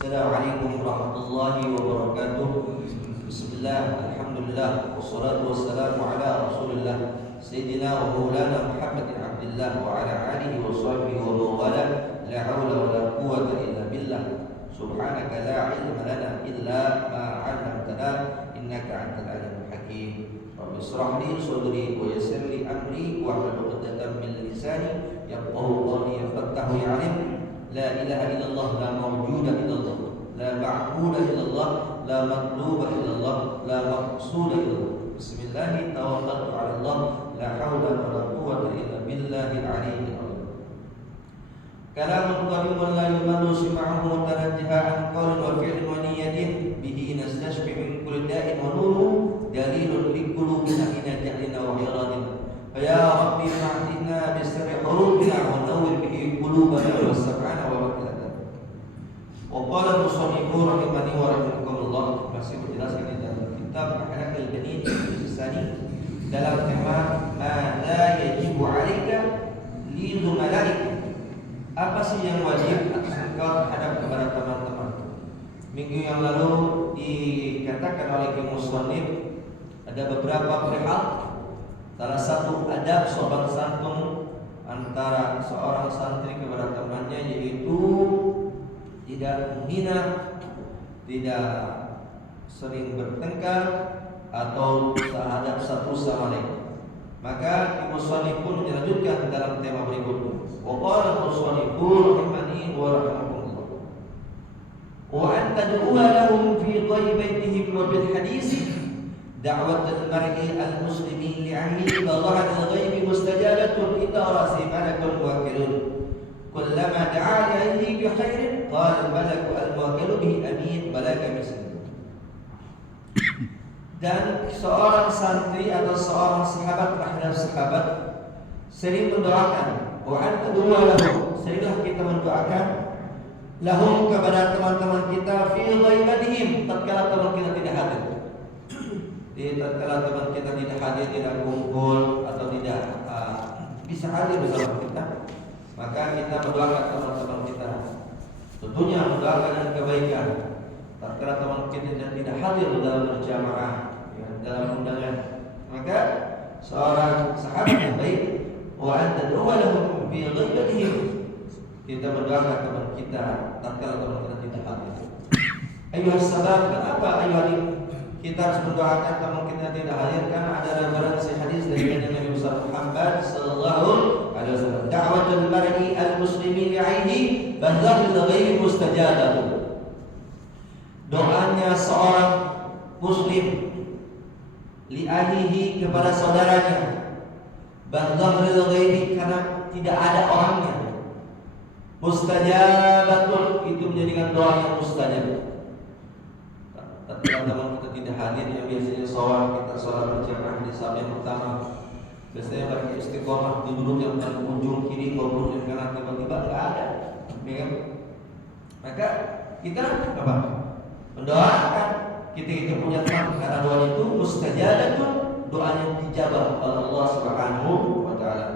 Assalamualaikum warahmatullahi wabarakatuh. Bismillah, alhamdulillah, wassalatu wassalamu ala rasulillah Sayyidina wa maulana Muhammad bin Abdillah wa ala alihi wa sahbihi wa mawala. La hawla wa la quwwata illa billah. Subhanaka la ilma lana illa ma 'allamtana innaka antal alimul hakim. Rabbi ishrah li sadri wa yassir li amri wa hlul 'uqdatam min lisani yafqahu qawli yaftah ya alim. La ilaha illallah, la mawjuda illallah, la ma'buda illallah, la matluba illallah, la maqsuda illallah. Bismillah, tawakkaltu ala Allah, la hawla wa la quwwata illa billahil aliyyil azim. Kalamun qadimun la yumallu sim'ahu tarajjaha an qawlin wa fi'lin wa niyyatin bihi nastashfi min kulli da'in wa nuru dalilun li qulubina ina jahlina wa iradina. Ya Rabbi ma'tina bi sirri hurufina wa nawwir bihi qulubana wa sab'ana wa batilana. Wa qala al-musannifu rahimani wa rahimakumullah, masih menjelaskan di dalam kitab Ahlakul Banin Sani dalam tema la yajibu 'alaika li zumalaika. Apa sih yang wajib atas engkau terhadap kepada teman-teman? Minggu yang lalu dikatakan oleh musannif ada beberapa perihal. Salah satu adab sopan santun antara seorang santri kepada temannya yaitu tidak menghina, tidak sering bertengkar atau terhadap satu sama lain. Maka musannif pun melanjutkan dalam tema berikutnya. Wa qala musannif rahimani wa rahimakumullah. Wa an tad'u lahum fi ghaibatihim wa bil hadisi دعوة المرء المسلم لعهده فظهر الغيب مستجابة إذا رأس ملك موكل كلما دعا لأهله بخير قال الملك الموكل به أمين بلغ مسلم. Dan seorang santri atau seorang sahabat terhadap sahabat sering mendoakan wa antadua lahum, seringlah kita mendoakan lahum kepada teman-teman kita fi ghaibatihim, tatkala teman kita tidak hadir. Tatkala teman kita tidak hadir, tidak kumpul atau tidak bisa hadir bersama kita, maka kita mendoakan teman-teman kita. Tentunya mendoakan dan kebaikan. Tatkala teman kita tidak hadir dalam berjamaah, ya, dalam undangan, maka seorang sahabat yang baik wa anta du'a lahum bi ghaibatihim, kita mendoakan teman kita tatkala teman kita tidak hadir. Ayuhas salam, kenapa ayuhani kita harus mendoakan teman kita tidak hadir? Karena ada referensi hadis dari Nabi Muhammad sallallahu alaihi wasallam, da'watul mar'i al-muslimi li'aihi badhahul ghaib mustajabah. Doanya seorang muslim li'aihi kepada saudaranya, badhahul ghaib, karena tidak ada orangnya, mustajabatul, itu menjadikan doa yang mustajab. Teman-teman kita tidak hadir, yang biasanya kita sholat berjamaah di saat yang pertama, biasanya mereka istiqomah di duduk yang paling ujung kiri maupun yang kanan, tiba-tiba nggak ada, ya kan? Maka kita apa? Mendoakan. Kita punya teman karena doa itu mustajabatun, doanya dijabah oleh Allah Subhanahu wa taala.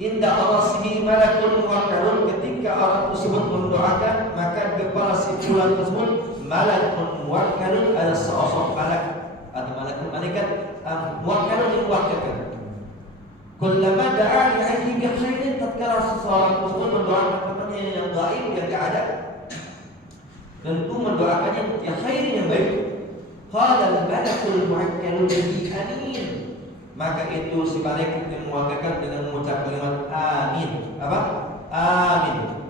Inda arasihi malakun muwakkalun, ketika orang tersebut mendoakan, maka di kepala si fulan tersebut malakun muwakkalun, ada sosok malak atau malaikat muwakkalun yang diwakilkan. Kullama da'a li akhihi bi khairin, tatkala seseorang tersebut mendoakan temannya yang gaib, yang tidak ada, tentu mendoakannya yang khairin, yang baik. Qala al-malakul muwakkalu bihi amin, maka itu si malaikat yang mewakilkan dengan mengucap kalimat amin. Apa? Amin.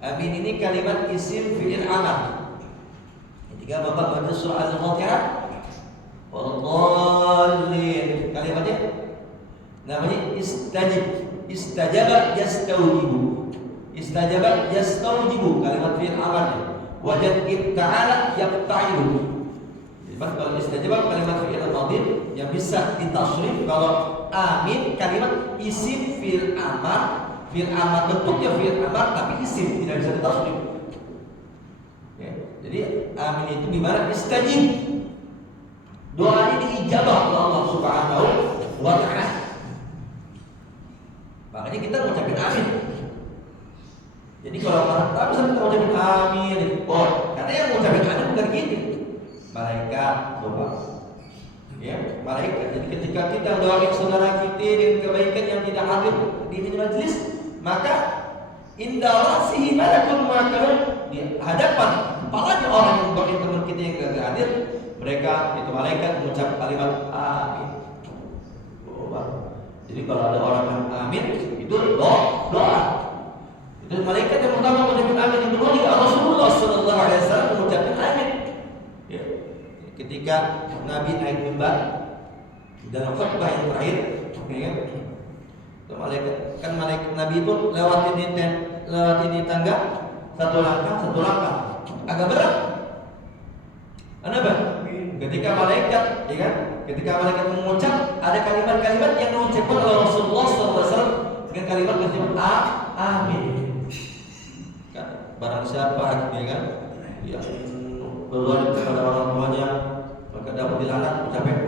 Amin ini kalimat isim fi'il amal. Ketika Bapak baca surah Al-Fatihah, wallallin, kalimatnya namanya istajib. Istajaba yastaujibu. Istajaba yastaujibu, kalimat fi'il amalnya. Wajad ibta'ala yabta'ilu. Kalau istajabah kalimat fi'il madhi yang bisa ditasrif. Kalau amin kalimat isim fi'il amar. Fi'il amar bentuknya fi'il amar tapi isim, tidak bisa ditasrif. Ya, jadi amin itu gimana? Istajib. Doa ini diijabah oleh Allah Subhanahu wa ta'ala. Makanya kita mengucapkan amin. Jadi kalau orang tak bisa kita mengucapkan amin, karena yang mengucapkan amin bukan kita, malaikat doa. Ya, malaikat. Jadi ketika kita doakan saudara kita dengan kebaikan yang tidak hadir di majelis, maka indah rasihi malakun muwakkalun, di hadapan kepalanya orang yang doain teman kita yang tidak hadir, mereka itu malaikat mengucap kalimat amin. Jadi kalau ada orang yang amin, itu doa. Itu malaikat yang pertama mengucapkan amin, yang kedua juga Rasulullah sallallahu alaihi wasallam mengucapkan amin. Ya. Ketika Nabi naik mimbar dalam khutbah yang terakhir, ya, itu malaikat Nabi itu lewat ini tangga satu langkah, agak berat. Kenapa? Ketika malaikat, ya kan? Ketika malaikat mengucap, ada kalimat-kalimat yang diucapkan oleh Rasulullah SAW dengan kalimat amin. Kan? Barang siapa, ya kan, yang berdoa kepada orang tuanya maka dapat dilaknat, ucapkan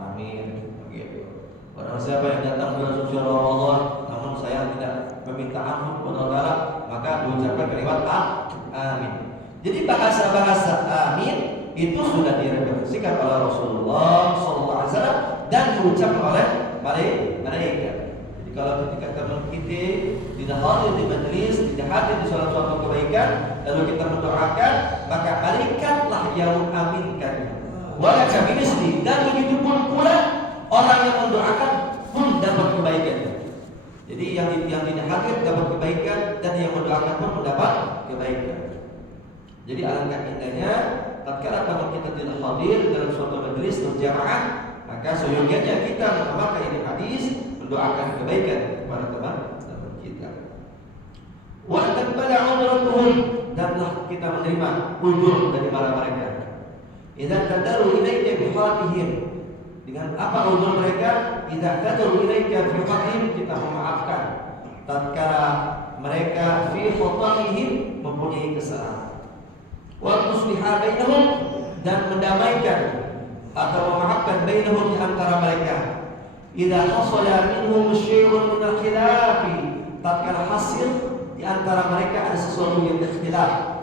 amin. Begitu. Barang siapa yang datang bulan suci Ramadan namun saya tidak meminta ampun kepada Allah, maka diucapkan kalimat amin. Jadi bahasa-bahasa amin itu sudah direfleksikan oleh Rasulullah SAW dan diucapkan oleh malaikat. Jadi kalau ketika teman kita tidak hadir di majelis, tidak hadir di suatu kebaikan, lalu kita mendoakan, maka malaikatlah yang mengaminkannya. Walaka bimisli, dan begitu pun pula orang yang mendoakan pun dapat kebaikannya. Jadi yang tidak hadir dapat kebaikan dan yang mendoakan pun mendapat kebaikan. Jadi alangkah indahnya tatkala teman kita tidak hadir dalam suatu majelis berjamaah, maka seyogianya kita mengamalkan ini hadis, mendoakan kebaikan kepada teman-teman kita. Wa taqbala umratuhum, danlah kita menerima ujur dari para mereka. Idza tadaru ilaika bi halihim, dengan apa ujur mereka? Idza tadaru ilaika bi halihim, kita memaafkan tatkala mereka fi khata'ihim mempunyai kesalahan. Wa tusliha bainahum, dan mendamaikan atau memaafkan bainahum di antara mereka. Idza hasala minhum syai'un min al-khilaf, tatkala hasil di antara mereka ada sesuatu yang ikhtilaf.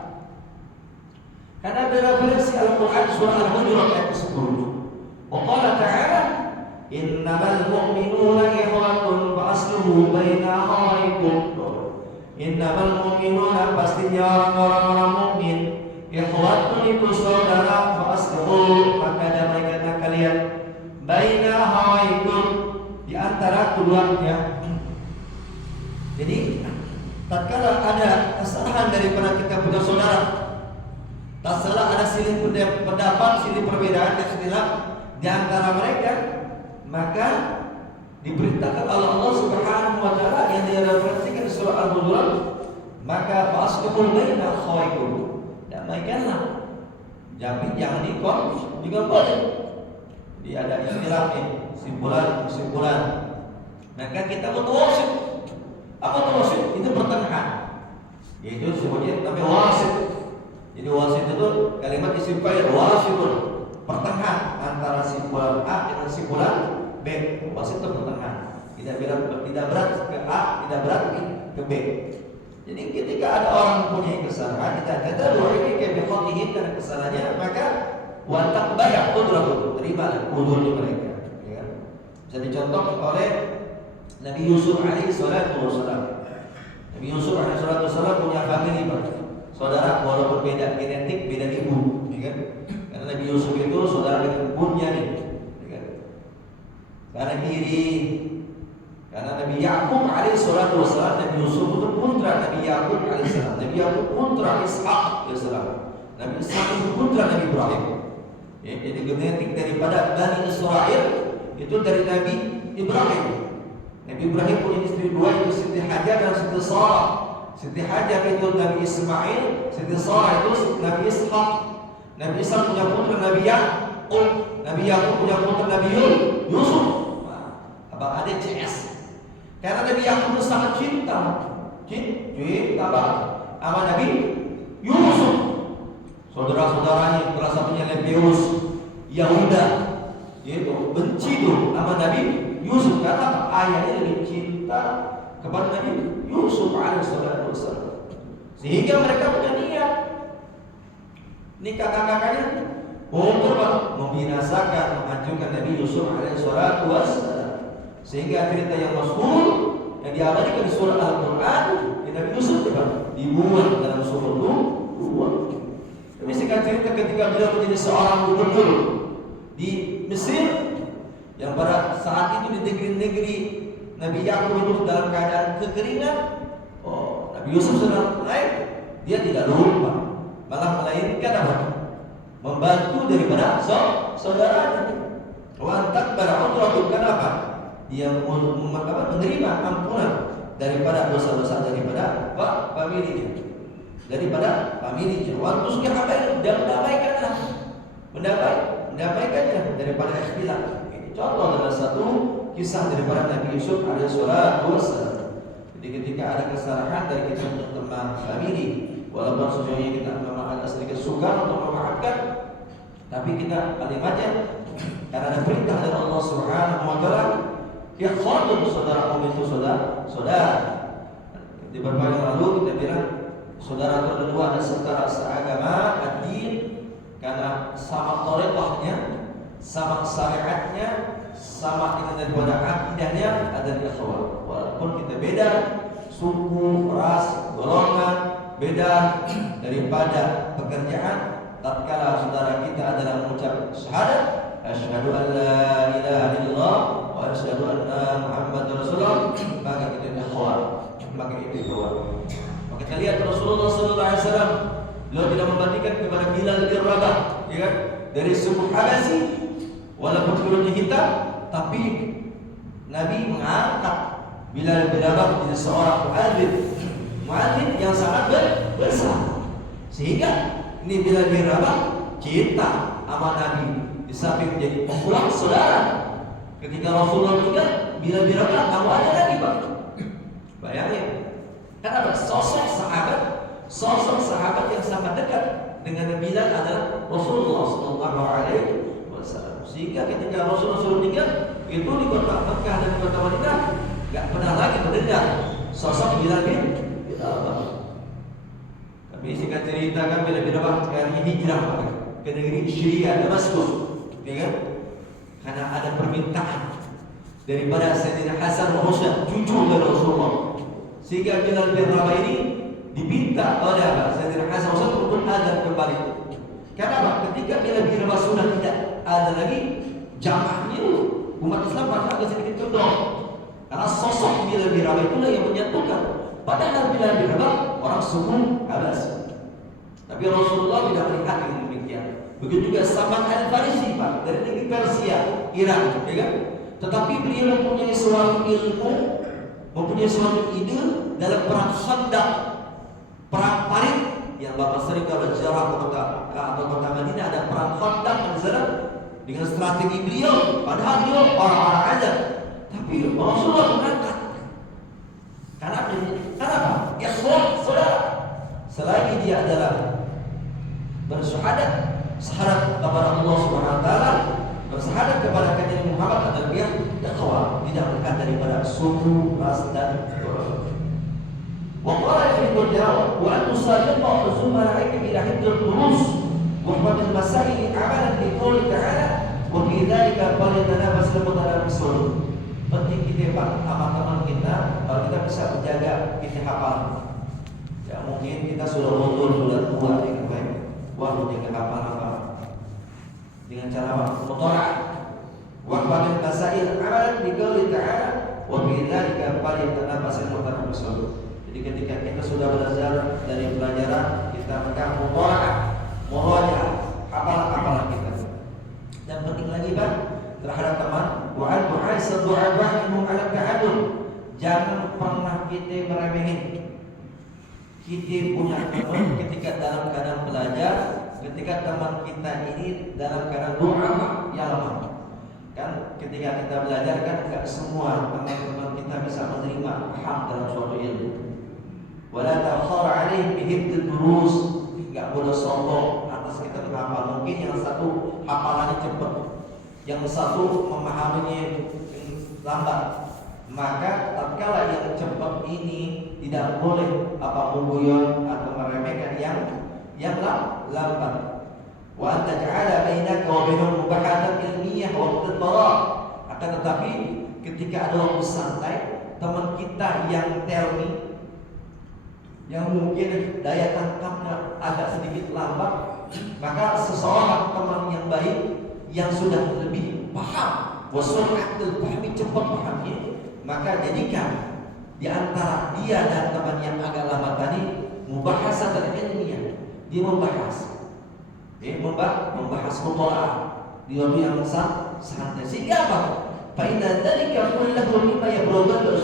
Karena ada referensi Al-Qur'an surah Al-Hujurat ayat 10. Wa qala ta'ala innamal mu'minuna ikhwatun fa aslihu baina akhawaykum. Innamal mu'minuna, pastinya orang-orang mukmin, ikhwatun itu saudara, fa aslihu, maka damaikanlah kalian baina akhawaykum, di antara keduanya. Jadi tatkala ada kesalahan daripada kita punya saudara, tatkala ada silih pendapat, silih perbedaan, ikhtilaf di antara mereka, maka diberitakan oleh Allah Subhanahu wa taala yang direferensikan di surah Al-Hujurat, maka faslihu baina akhawaykum, damaikanlah, jangan digompolin. Jadi ada ikhtilaf nih, kesimpulan. Maka kita bertawasul. Apa tawasul? Itu pertengahan. Yaitu sebutnya namanya wasit. Jadi wasit itu kalimat isim fa'il wasitun, pertengahan antara simpulan A dengan simpulan B. Wasit itu pertengahan. Tidak berat ke A, tidak berat ke B. Jadi ketika ada orang mempunyai kesalahan, kita kata ini kebihotihin karena kesalahannya, maka wantak banyak udratu, terimalah udurnya mereka. Ya. Bisa dicontohkan oleh Nabi Yusuf alaihi salatu wassalam. Nabi Yusuf alaihi salatu wassalam punya famili, saudara walaupun beda genetik, beda ibu, ya kan? Karena Nabi Yusuf itu saudara dengan Bunyamin, ya kan? Karena iri. Karena Nabi Yakub alaihi salatu wassalam, Nabi Yusuf itu putra Nabi Yakub alaihi salam. Nabi Yakub putra Ishak alaihi salam. Nabi Ishak itu putra Nabi Ibrahim. Ya, jadi genetik daripada Bani Israel itu dari Nabi Ibrahim. Nabi Ibrahim punya istri dua, itu Siti Hajar dan Siti Sarah. Siti Hajar itu Nabi Ismail, Siti Sarah itu Nabi Ishak. Nabi Ishak punya putra Nabi Yakub. Nabi Yakub punya putra Nabi Yusuf. Abang adik CS. Karena Nabi Yakub itu sangat cinta sama Nabi Yusuf. Saudara-saudaranya merasa punya Lebeus, Yahuda, yaitu benci tuh sama Nabi Yusuf karena ayahnya lebih cinta kepada Nabi Yusuf alaihissalam. Sehingga mereka punya niat kakak-kakaknya untuk membinasakan, menghancurkan Nabi Yusuf alaihissalam. Sehingga cerita yang masyhur yang diabadikan di surah Al-Quran, Nabi Yusuf dibuat dalam surah itu. Tapi singkat cerita ketika beliau menjadi seorang gubernur di Mesir, yang pada saat itu di negeri-negeri Nabi Yakub itu dalam keadaan kekeringan, Nabi Yusuf sedang naik, dia tidak lupa, malah melainkan apa? Membantu daripada saudaranya. Wantak pada untuk kenapa? Dia menerima ampunan daripada dosa-dosa daripada familinya. Waktu sudah habaib dan mendamaikannya daripada ikhtilaf. Ini contoh adalah satu kisah daripada Nabi Yusuf alaihissalam. Jadi ketika ada kesalahan dari kita teman famili, walaupun sejauhnya kita memang agak sedikit sukar untuk memaafkan, tapi kita paling aja karena ada perintah dari Allah Subhanahu wa taala, ikhwatun, saudara itu saudara. Di beberapa yang lalu kita bilang saudara itu ada dua, ada setara seagama, ad-din, karena sama thariqahnya, sama syariatnya, sama dengan daripada akidahnya, ada ikhwah. Walaupun kita beda suku, ras, golongan, beda daripada pekerjaan, tatkala saudara kita adalah mengucap syahadat, asyhadu an la ilaha illallah wa asyhadu anna Muhammadar Rasulullah, maka itu ikhwah, maka itu ikhwah. Maka kita lihat Rasulullah sallallahu alaihi wasallam, beliau tidak membandingkan kepada Bilal bin Rabah, ya kan? Dari suku Habasyi, walaupun kulitnya hitam, tapi Nabi mengangkat Bilal bin Rabah menjadi seorang muadzin yang sangat besar. Sehingga ini Bilal bin Rabah cinta sama Nabi, di samping menjadi pulang saudara. Ketika Rasulullah meninggal, Bilal bin Rabah kamu ada lagi, Pak. Bayangin, karena sosok sahabat yang sangat dekat dengan Bilal adalah Rasulullah sallallahu alaihi wasallam. Sehingga ketika Rasulullah meninggal, itu di kota Mekah dan kota Madinah enggak pernah lagi mendengar sosok Bilal bin Rabah. Tapi singkat cerita kan Bilal bin Rabah akhirnya hijrah ke negeri Syria, Damaskus, ya kan? Karena ada permintaan daripada Sayyidina Hasan wa Husain, cucu dari Rasulullah. Sehingga Bilal bin Rabah ini diminta oleh Sayyidina Hasan wa Husain untuk azan kembali. Kenapa? Ketika Bilal bin Rabah sudah tidak ada lagi jamaahnya, umat Islam agak sedikit condong. Karena sosok Bilal bin Rabah itulah yang menyatukan. Padahal Bilal bin Rabah orang suku Habasyi. Tapi Rasulullah tidak melihat dengan demikian. Begitu juga Salman Al-Farisi, Pak, dari negeri Persia, Iran, ya kan? Tetapi beliau mempunyai suatu ilmu, mempunyai suatu ide dalam perang Khandaq, perang Parit yang Bapak sering kalau ziarah kota Madinah, ada perang Khandaq di sana dengan strategi beliau. Padahal beliau orang-orang aja, tapi Rasulullah mengangkat. Kenapa? Ya saudara, selagi dia adalah bersyahadat, syahadat kepada Allah Subhanahu wa taala, bersyahadat kepada kanjeng Muhammad adalah dia ikhwah, tidak berkat daripada suku, ras dan golongan. Wa qala ibnu Jarir wa an tusabiqa zumalaika ila hifdzil durus wa hifdzil masail amalan bi qouli ta'ala wa fi dzalika falyatanafas al-mutanafisun. Penting kita Pak, sama teman kita, kalau kita bisa menjaga kita hafal. Ya mungkin kita sudah umur, sudah tua, ya baik. Wah, menjaga hafal. Dengan cara apa? Mutharah. Wa hifdzil masail amalan bi qouli ta'ala wa fi dzalika falyatanafas al-mutanafisun. Jadi ketika kita sudah belajar dari pelajaran, kita pegang murajaah, hafalan kita. Dan penting lagi Pak, terhadap teman, wa an tu'aisa du'a ba'dhum 'ala ta'allum. Jangan pernah kita meremehin. Kita punya teman ketika dalam keadaan belajar, ketika teman kita ini dalam keadaan doa, ya lama. Kan ketika kita belajar kan enggak semua teman-teman kita bisa menerima paham dalam suatu ilmu. Wala ta'khar 'alaihim bi hifdzil durus. Enggak boleh sombong atas kita menghafal. Mungkin yang satu hafalannya cepat, yang satu memahaminya lambat. Maka tatkala yang cepat ini tidak boleh mengguyon atau meremehkan yang lambat. Wa anta ja'ala bainaka wa bainahum mubahatan ilmiyah wa tadbara. Akan tetapi ketika ada waktu santai, teman kita yang termi, yang mungkin daya tangkapnya agak sedikit lambat, maka seseorang teman yang baik yang sudah lebih paham, wasur'atul fahmi, cepat pahamnya, maka jadikan di antara dia dan teman yang agak lambat tadi mubahasatan ilmiah. Dia membahas mutalaah di waktu yang santai. Sehingga apa? Fa inna dzalika kullahu mimma yablughu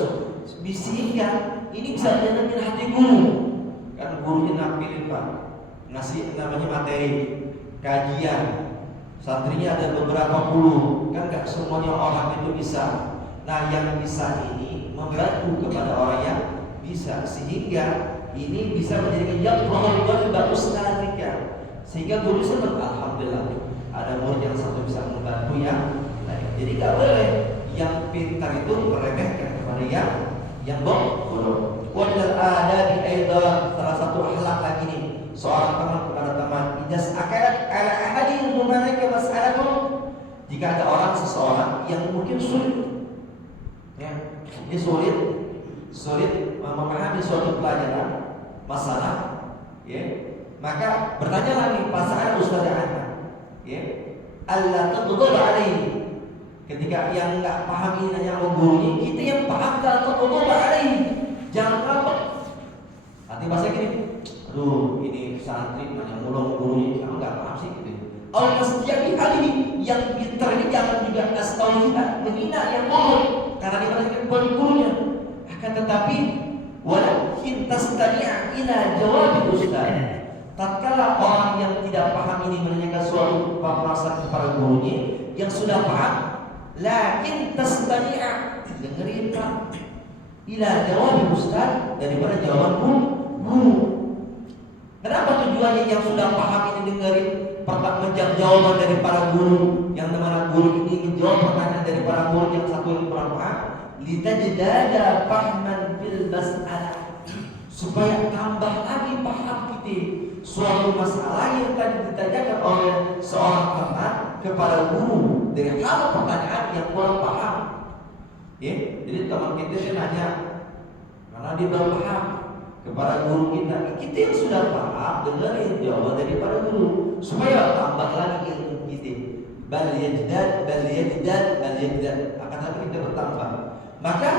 sehingga ini bisa menyenangkan hati guru. Kan gurunya nampilin Pak, ngasih namanya materi kajian, santrinya ada beberapa puluh, kan gak semuanya orang itu bisa. Nah yang bisa ini membantu kepada orang yang bisa, sehingga ini bisa menjadikan yang bagus nantikan. Sehingga guru senang, alhamdulillah ada murid yang satu bisa membantu yang lain. Jadi gak boleh yang pintar itu meremehkan kepada yang bodoh. Wajal ada di aidan, salah satu akhlak lagi nih seorang teman kepada teman. Idas akadat ala ahadin mumarika mas'alatun. Jika ada seseorang yang mungkin sulit, ya, ini sulit memahami suatu pelajaran masalah, ya, maka bertanya lagi pasangan ustadznya, ya, Allah tadullu alaihi. Ketika yang enggak paham ini nanya sama gurunya, kita yang paham dan tadullu alaihi. Jangan ngambek. Nanti bahasa gini, aduh ini santri nanya mulu gurunya, kamu enggak paham sih gitu. Allah setiap kali yang pintar ini jangan juga kasih tahu kita menghina yang bodoh, karena dia merasa gurunya. Akan tetapi walakin tastami'a ila jawab ustaz. Tatkala orang yang tidak paham ini menanyakan suatu permasalahan kepada gurunya yang sudah paham, lakin tastami'a, dengerin Pak, ila jawab ustaz, daripada jawaban guru. Kenapa tujuannya yang sudah paham ini dengerin menjawab jawaban dari para guru, yang mana guru ini menjawab pertanyaan dari para guru yang satu yang kurang paham, litajdada fahman fil mas'alah, supaya tambah lagi paham kita suatu masalah yang tadi ditanyakan oleh seorang teman kepada guru dari hal pertanyaan yang kurang paham. Ya, jadi teman kita nanya karena dia belum paham kepada guru kita yang sudah paham dengerin jawaban daripada guru supaya tambah lagi ilmu kita. Bal yajdad akan tapi kita bertambah. Maka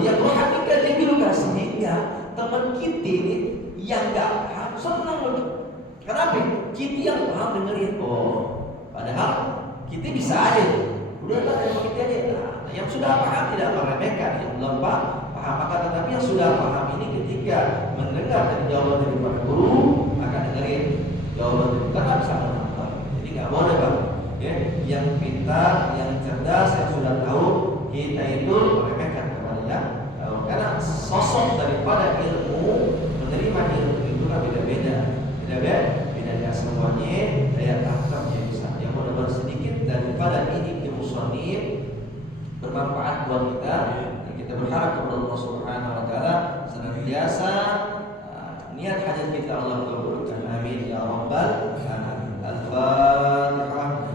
yang rohanikan dia bilang sehingga teman kita ini yang enggak paham senang loh. Kenapa? Kita yang paham dengerin. Oh, padahal kita bisa aja. Udah tak ada kita aja. Nah, yang sudah paham tidak meremehkan, yang belum paham maka tetapi yang sudah paham ini ketika mendengar dari jawaban dari para guru akan dengerin jawaban dari karena bisa menambah. Jadi nggak boleh Bang. Ya, yang pintar, yang cerdas, yang sudah tahu kita itu meremehkan kepada yang tahu. Karena sosok daripada ilmu, menerima ilmu itu kan beda-beda, beda-beda, beda semua. mahasiswanya daya tangkapnya bisa. Yang mudah-mudahan sedikit daripada ini musannif bermanfaat buat kita. Dan kita berharap kepada Allah Subhanahu wa taala senantiasa niat hajat kita Allah kabulkan. Amin ya rabbal alamin. Al-Fatihah.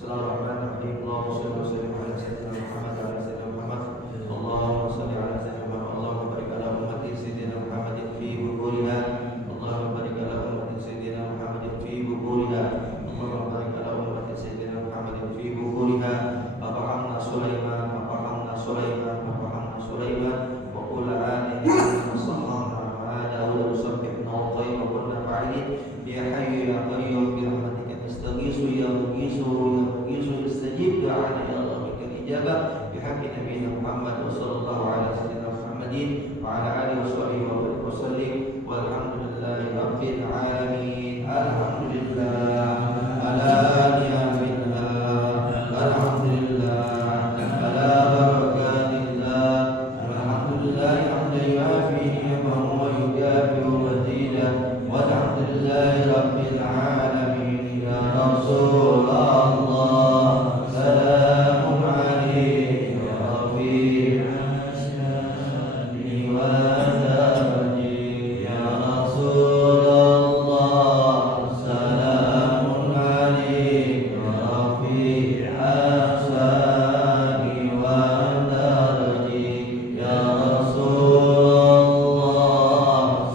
Bismillahirrahmanirrahim. Allahumma shalli wa sallim ala sayyidina Muhammad wa ala sayyidina Muhammad. Allahumma shalli ala sayyidina Muhammad. Allahumma barik ala ummati sayyidina Muhammadin fi bukuriha. Allahumma barik ala ummati sayyidina Muhammadin fi bukuriha. Allahumma barik ala ummati sayyidina Muhammadin fi bukuriha. Fahamna Sulaiman, fahamna Sulaiman, fahamna Sulaiman. Wa qul alihi wa sallallahu ala Dawud sabbihna wa qayyim wa kunna fa'ilin. Ya hayyu ya qayyum bi rahmatika nastaghiitsu ya mughiitsu ya mughiitsu istajib du'ana ya Allah bikal ijabah bihaqqi nabiyina Muhammad wa sallallahu ala sayyidina Muhammadin wa ala alihi wa sahbihi wa barik wa sallim walhamdulillahi rabbil alamin. Alhamdulillah ala ni'matillah, alhamdulillah ala barakatillah, alhamdulillah hamdan yuafi ni'amahu wa yukafi'u mazidah. Walhamdulillahi rabbil alamin. Ya Rasulullah, salamun alayka ya Rafi'i asani wa daraji. Ya Rasulullah, salamun alayka ya Rafi'i asani wa daraji. Ya Rasulullah,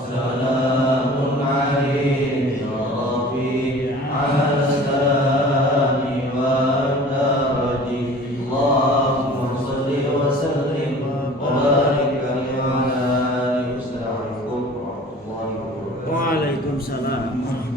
salamun alayka ya Rafi'i asani wa daraji. Allahumma salli wa sallim wa barik alaihi wa ala alihi. Assalamualaikum warahmatullahi wabarakatuh. Waalaikumsalam warahmatullahi